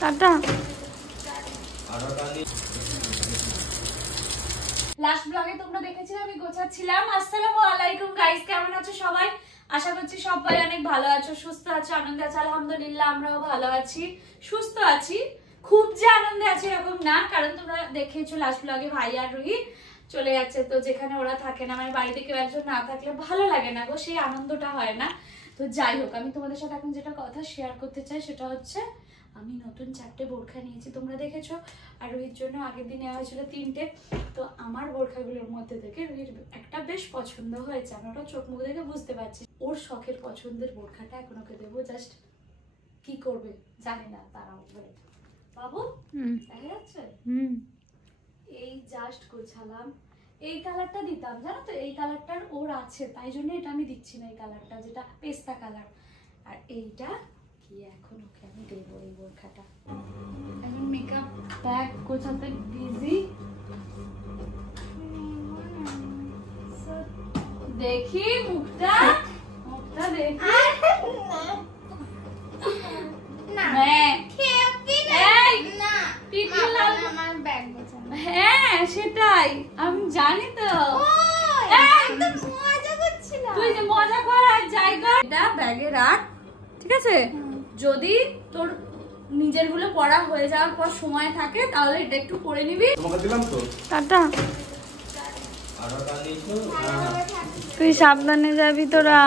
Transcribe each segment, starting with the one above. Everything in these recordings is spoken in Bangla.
টাটা। লাস্ট ব্লগে তোমরা দেখেছিলে আমি গোছাচ্ছিলাম। আসসালামু আলাইকুম গাইস, কেমন আছো সবাই? আশা করছি সবাই অনেক ভালো আছো, সুস্থ আছো, আনন্দে আছো। আলহামদুলিল্লাহ আমরাও ভালো আছি, সুস্থ আছি। খুব যে আনন্দে আছি এরকম না, কারণ তোমরা দেখেছো লাস্ট ব্লগে ভাই আর রুহি চলে যাচ্ছে। তো যেখানে ওরা থাকে না, মানে বাড়িতে কেউ একজন না থাকলে ভালো লাগে না গো, সেই আনন্দটা হয় না। তো যাই হোক, আমি তোমাদের সাথে এখন যেটা কথা শেয়ার করতে চাই সেটা হচ্ছে আমি নতুন 4টে বোরখা নিয়েছি, তোমরা দেখেছো। আর রুহির জন্য আগের দিন নেওয়া হয়েছিল 3টে। তো আমার বোরখাগুলোর মধ্যে থেকে রুহির একটা বেশ পছন্দ হয়েছে, আমি ওটা চোখ মুখ দেখে বুঝতে পারছি। ওর শখের পছন্দের বোরখাটা এখন ওকে দেবো, জাস্ট কি করবে জানি না, তারাও বাবু দেখা যাচ্ছে। এই জাস্ট গোছালাম, এই কালারটা দিতাম জানো তো, এই কালারটার ওর আছে তাই জন্য এটা আমি দিচ্ছি না, এই কালারটা যেটা পেস্তা কালার। আর এইটা কি এখন ওকে আমি দেবো এই বোরখাটা। এখন মেকআপ ব্যাগ গোছাতে বিজি। দেখি মুখটা মুখটা দেখি। হ্যাঁ সেটাই আমি জানি তো, তুই যে মজা করার জায়গা এটা ব্যাগে রাখ, ঠিক আছে? যদি তোর নিজের গুলো পড়া হয়ে যাওয়ার পর সময় থাকে তাহলে এটা একটু পড়ে নিবি। টাটা। তুই সাবধানে যাবি তোরা।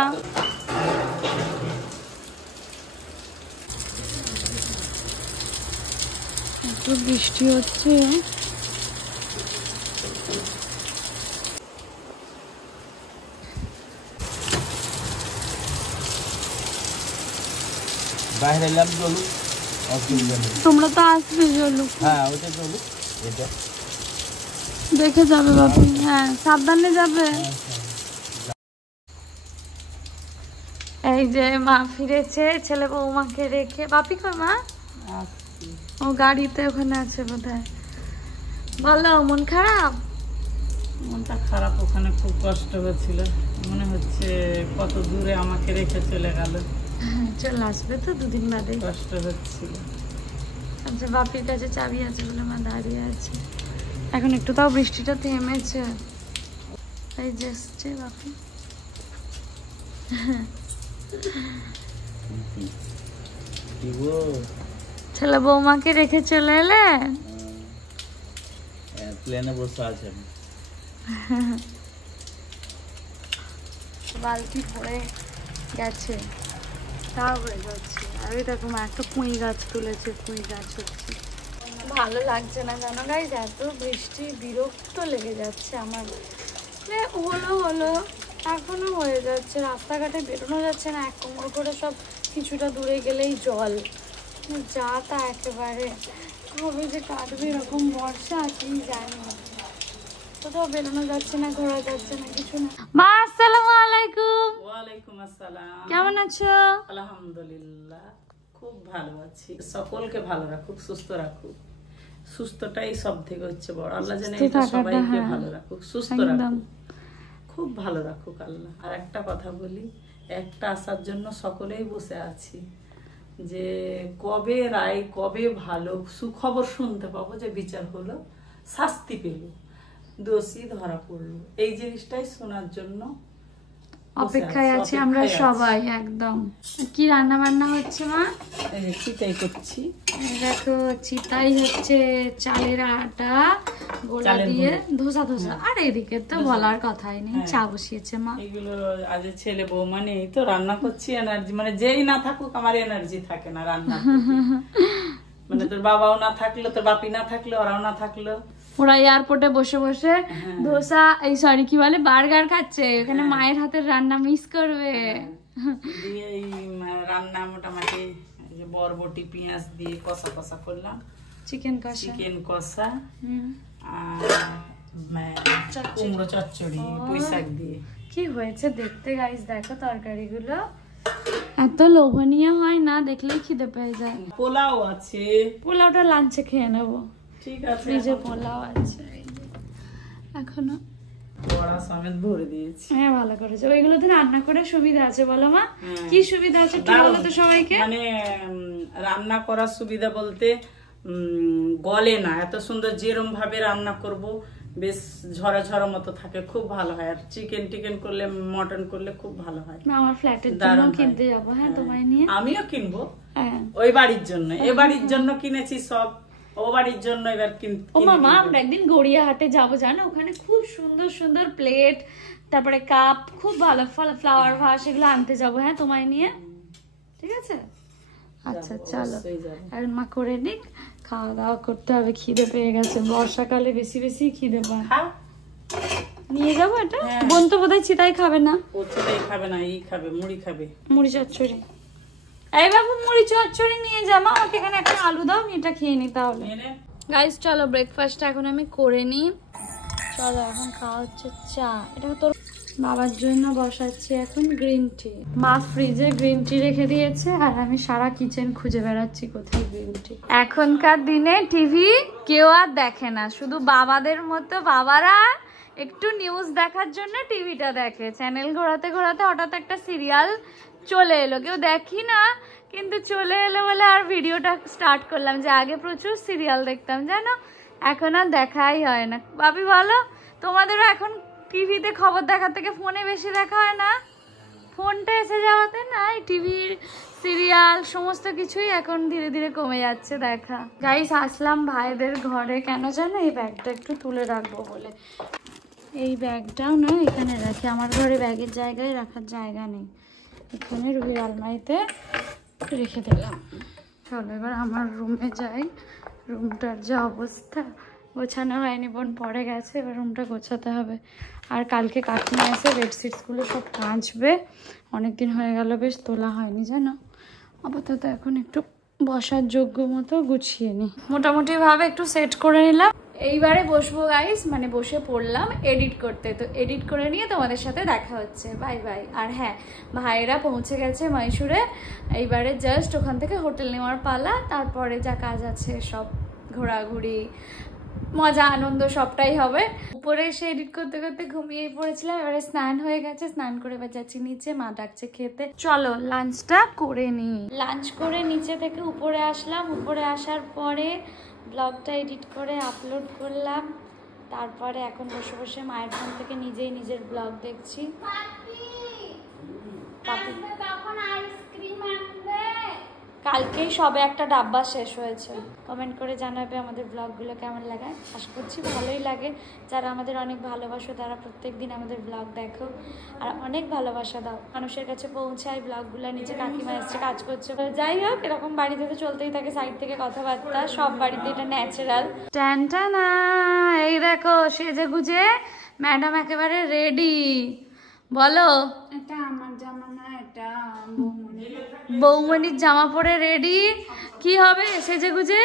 এত বৃষ্টি হচ্ছে। বাইরে এলাম, চলুক, অসুবিধা নেই। তোমরা তো আসবে, চলুক। হ্যাঁ ওটা চলুক, এটা দেখে যাবে বাপি। হ্যাঁ সাবধানে যাবে। এই যে মা ফিরেছে ছেলে বৌমাকে রেখে। বাপি কই মা? ও গাড়িতে ওখানে আছে বোধহয়। বলো, মন খারাপ? মনটা খারাপ, ওখানে খুব কষ্ট হচ্ছিল, মনে হচ্ছে কত দূরে আমাকে রেখে চলে গেল। চলে আসবে তো দুদিন বাদে। কষ্ট হচ্ছিল। আচ্ছা, বাপির কাছে চাবি আছে বলে মা দাঁড়িয়ে আছে। এখন একটু তাও বৃষ্টিটা থেমেছে। এই যে এসছে বাপি। ছেলে বৌমাকে রেখে চলে এলে? প্লেনে বসে আছে। বালতি ভরে গেছে, তাও হয়ে যাচ্ছে। আর এই দেখো মা একটা পুঁই গাছ তুলেছে, পুঁই গাছ হচ্ছে। ভালো লাগছে না জানো গাইজ, এত বৃষ্টি, বিরক্ত লেগে যাচ্ছে আমার। হলো এখনো হয়ে যাচ্ছে, রাস্তাঘাটে বেরোনো যাচ্ছে না, এক কোমর করে সব কিছুটা দূরে গেলেই জল। যা তা একেবারে কবে যে কাটবে এরকম বর্ষা, কি জানি না। কোথাও বেরোনো যাচ্ছে না, ঘোরা যাচ্ছে না, কিছু না। মা আসসালামু আলাইকুম। ওয়ালাইকুম আসসালাম। কেমন আছো? আলহামদুলিল্লাহ খুব ভালো আছি। সকলকে ভালো রাখুক, সুস্থ রাখুক। সুস্থটাই সব থেকে হচ্ছে বড়। আল্লাহ যেন এটা সবাইকে ভালো রাখুক, সুস্থ রাখুক, খুব ভালো রাখুক আল্লাহ। আর একটা কথা বলি, একটা আসার জন্য সকলেই বসে আছি যে কবে রায়, কবে ভালো সুখবর শুনতে পাবো যে বিচার হলো, শাস্তি পেল, দোষী ধরা পড়লো। এই জিনিসটাই শোনার জন্য অপেক্ষায় আছি আমরা সবাই একদম। কি রান্না বান্না হচ্ছে মা? চিতাই করছি। দেখো চিতাই হচ্ছে, চালের আটা গোলা দিয়ে ধোসা। আর এদিকে তো বলার কথাই নেই, চা বসিয়েছে মা। এগুলো আজ ছেলে বৌমা নেই তো রান্না করছি। এনার্জি মানে যেই না থাকুক আমার এনার্জি থাকে না রান্না। মানে তোর বাবাও না থাকলো, তোর বাপি না থাকলো, ওরাও না থাকলো, ওরা এয়ারপোর্টে বসে বসে ধোসা, এই সরি কি বলে, বার্গার খাচ্ছে। এখানে মায়ের হাতের রান্না মিস করবে। দিয়ে এই রান্না মোটামুটি বরবটি পেঁয়াজ দিয়ে কষা কষা করলাম, চিকেন কষা আর কুমড়ো চচ্চড়ি পুঁই শাক দিয়ে। কি হয়েছে দেখতে গাইস, দেখো তরকারিগুলো এত লোভনীয় হয় না, দেখলেই খিদে পেয়ে যায়। পোলাও আছে, পোলাওটা লাঞ্চে খেয়ে নেবো। ঠিক আছে, ফ্রিজে পোলাও আছে এখনো। বড়া সমেত ভরে দিয়েছি। হ্যাঁ ভালো করেছো, ওইগুলোতে রান্না করে সুবিধা আছে বলো মা? কি সুবিধা আছে একটু বলো তো সবাইকে। মানে রান্না করার সুবিধা বলতে গলে না, এত সুন্দর যেরম ভাবে রান্না করব বেশ ঝরা ঝরা মতো থাকে, খুব ভালো হয়। আর চিকেন টিকেন করলে, মটন করলে খুব ভালো হয়। আমার ফ্ল্যাটের জন্য কিনতে যাব। হ্যাঁ তোমায় নিয়ে আমিও কিনবো ওই বাড়ির জন্য, এ বাড়ির জন্য কিনেছি সব, ও বাড়ির জন্য এবার ও মামা আমরা একদিন গড়িয়াহাটে যাবো জানো, ওখানে খুব সুন্দর সুন্দর প্লেট, তারপরে কাপ, খুব ভালো ফ্লাওয়ার ভাস এগুলো আনতে যাবো। হ্যাঁ তোমায় নিয়ে, ঠিক আছে? আচ্ছা চলো, আর মা করে নিক, খাওয়া দাওয়া করতে হবে, খিদে পেয়ে গেছে। বর্ষাকালে বেশি বেশি খিদে পায়। নিয়ে যাবো এটা। বোন তো বোধহয় চিতাই খাবে না, ও চিতাই খাবে না, এই খাবে মুড়ি খাবে, মুড়ি চচ্চড়ি। এই বাবু মুড়ি চচ্চড়ি নিয়ে যা মা, আমাকে এখানে একটা আলু দাও, আমি এটা খেয়ে নি তাহলে। গাইস চলো ব্রেকফাস্টটা এখন আমি করে নি, চলো এখন খাওয়া হচ্ছে চা। এটা তোর বাবার জন্য বসাচ্ছি এখন গ্রিন টি। মা ফ্রিজে গ্রিন টি রেখে দিয়েছে, আর আমি সারা কিচেন খুঁজে বেড়াচ্ছি কোথায় গ্রিন টি। এখনকার দিনে টিভি কেউ আর দেখে না, শুধু বাবাদের মতো বাবারা একটু নিউজ দেখার জন্য টিভিটা দেখে। চ্যানেল ঘোরাতে ঘোরাতে হঠাৎ একটা সিরিয়াল চলে এলো, কেউ দেখি না কিন্তু চলে এলো বলে আর ভিডিওটা স্টার্ট করলাম। যে আগে প্রচুর সিরিয়াল দেখতাম জানো, এখন আর দেখাই হয় না। ভাবি বলো, তোমাদেরও এখন টিভিতে খবর দেখার থেকে ফোনে বেশি দেখা হয় না? ফোনটা এসে যাওয়াতে না এই টিভির সিরিয়াল সমস্ত কিছুই এখন ধীরে ধীরে কমে যাচ্ছে দেখা। গাইস আসলাম ভাইদের ঘরে, কেন জানো? এই ব্যাগটা একটু তুলে রাখবো বলে। এই ব্যাগটাও না এখানে রাখি, আমার ঘরে ব্যাগের জায়গায় রাখার জায়গা নেই, এখানে রুবির আলমারিতে রেখে দিলাম। চলো এবার আমার রুমে যাই। রুমটার যা অবস্থা, গোছানো হয়নি, বোন পড়ে গেছে, এবার রুমটা গোছাতে হবে। আর কালকে কাকিমা এসে বেডশিটসগুলো সব কাচবে, অনেকদিন হয়ে গেল বেশ তোলা হয়নি জানো। আপাতত এখন একটু বসার যোগ্য মতো গুছিয়ে নিই, মোটামুটিভাবে একটু সেট করে নিলাম। এইবারে বসবো গাইস, মানে বসে পড়লাম এডিট করতে। তো এডিট করে নিয়ে তোমাদের সাথে দেখা হচ্ছে, বাই বাই। আর হ্যাঁ, ভাইয়েরা পৌঁছে গেছে মহীশূরে, এইবারে জাস্ট ওখান থেকে হোটেল নেওয়ার পালা। তারপরে যা কাজ আছে সব ঘোরাঘুরি, মজা আনন্দ সবটাই হবে। উপরে এসে এডিট করতে করতে ঘুমিয়ে পড়েছিলাম, এবারে স্নান হয়ে গেছে, স্নান করে এবার যাচ্ছি নিচে, মা ডাকছে খেতে। চলো লাঞ্চটা করে নিই। লাঞ্চ করে নিচে থেকে উপরে আসলাম, উপরে আসার পরে ব্লগটা এডিট করে আপলোড করলাম। তারপরে এখন বসে বসে মায়ের ফোন থেকে নিজেই নিজের ব্লগ দেখছি। কালকেই সবে একটা ডাব্বা শেষ হয়েছে। কমেন্ট করে জানাবে আমাদের ব্লগগুলো কেমন লাগে। আশা করছি ভালোই লাগে। যারা আমাদের অনেক ভালোবাসো তারা প্রত্যেকদিন আমাদের ব্লগ দেখো আর অনেক ভালোবাসা দাও, মানুষের কাছে পৌঁছায় ব্লগগুলো। নিচে কাকিমা এসছে, কাজ করছে। যাই হোক, এরকম বাড়িতে তো চলতেই থাকে, সাইড থেকে কথাবার্তা, সব বাড়িতে এটা ন্যাচারাল। টানটানা, এই দেখো সেজে গুজে ম্যাডাম একেবারে রেডি। বলো, এটা আমার জামা না, এটা বৌমনির জামা পরে রেডি। কি হবে সেজে গুজে?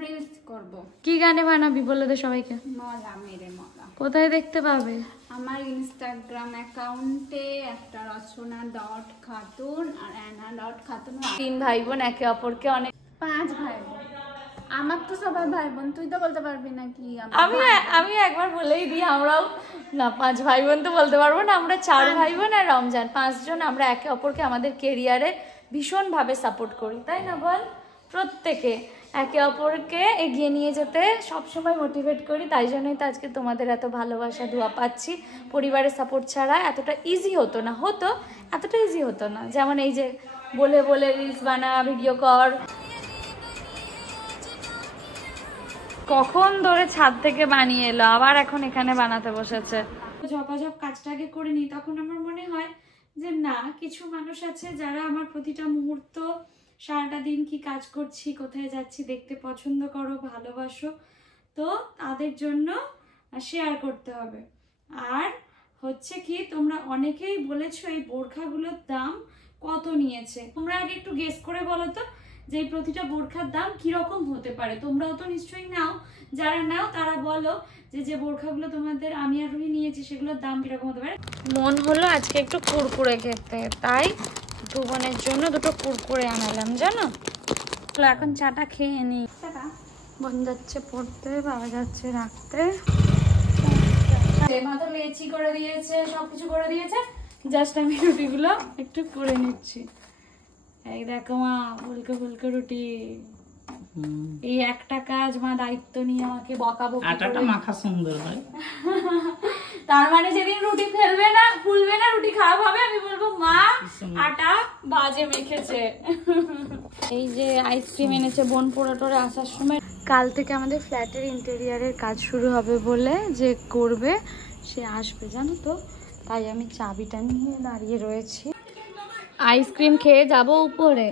রিলস করব। কি গানে বানাবি বলে দে সবাইকে। মলা মেরে মলা। কোথায় দেখতে পাবে? আমার ইনস্টাগ্রাম অ্যাকাউন্টে একটা রচনা.খাতুন আর অ্যানা.খাতুন। 3 ভাই বোন একে অপরকে অনেক। 5 ভাই বোন। আমার তো সবাই ভাই বোন, তুই তো বলতে পারবি না কি? আমি একবার বলেই দিই, আমরাও না 5 ভাই বোন তো বলতে পারবো না, আমরা 4 ভাই বোন আর রমজান, 5 জন। আমরা একে অপরকে আমাদের কেরিয়ারে ভীষণভাবে সাপোর্ট করি, তাই না বল? প্রত্যেকে একে অপরকে এগিয়ে নিয়ে যেতে সবসময় মোটিভেট করি। তাই জন্যই তো আজকে তোমাদের এত ভালোবাসা দোয়া পাচ্ছি। পরিবারের সাপোর্ট ছাড়া এতটা ইজি হতো না, এতটা ইজি হতো না। যেমন এই যে বলে বলে রিলস বানা, ভিডিও কর, কখন ধরে ছাদ থেকে বানিয়ে এলো, আবার এখন এখানে বানাতে বসেছে। ঝপাঝপ কাজটাকে করে নিই, তখন আমার মনে হয় যে না, কিছু মানুষ আছে যারা আমার প্রতিটা মুহূর্ত, সারাটা দিন কি কাজ করছি, কোথায় যাচ্ছি দেখতে পছন্দ করো, ভালোবাসো। তো তাদের জন্য শেয়ার করতে হবে। আর হচ্ছে কি, তোমরা অনেকেই বলেছো এই বোরখাগুলোর দাম কত নিয়েছে। তোমরা আগে একটু গেস করে বলো তো যে এই প্রতিটা বোরখার দাম কিরকম হতে পারে। তোমরাও তো নিশ্চয়ই নাও, যারা নাও তারা বলো যে বোরখাগুলো তোমাদের আমি আর রুহি নিয়েছি সেগুলোর দাম কিরকম হতে পারে। মন হলো আজকে একটু কুরকুরে খেতে, তাই 2 বোনের জন্য 2টো কুরকুরে আনালাম জানো। এখন চাটা খেয়ে নি। বোন যাচ্ছে পড়তে, বাবা যাচ্ছে রাখতে। মা তো লেচি করে দিয়েছে, সবকিছু করে দিয়েছে, জাস্ট আমি রুটিগুলো একটু করে নিচ্ছি। এই দেখো মা, ফুলকো ফুলকো রুটি। এই একটা কাজ মা দায়িত্ব নিয়ে আমাকে বকাবকি করে। আটাটা মাখা সুন্দর হয়। তার মানে যেদিন রুটি ফেলবে না, ফুলবে না, রুটি খারাপ হবে, আমি বলবো মা আটা বাজে মেখেছে। এই যে আইসক্রিম এনেছে বোন পোড়াটোরে আসার সময়। কাল থেকে আমাদের ফ্ল্যাটের ইন্টেরিয়ারের কাজ শুরু হবে বলে, যে করবে সে আসবে জানো তো, তাই আমি চাবিটা নিয়ে দাঁড়িয়ে রয়েছি। আইসক্রিম খেয়ে যাব উপরে।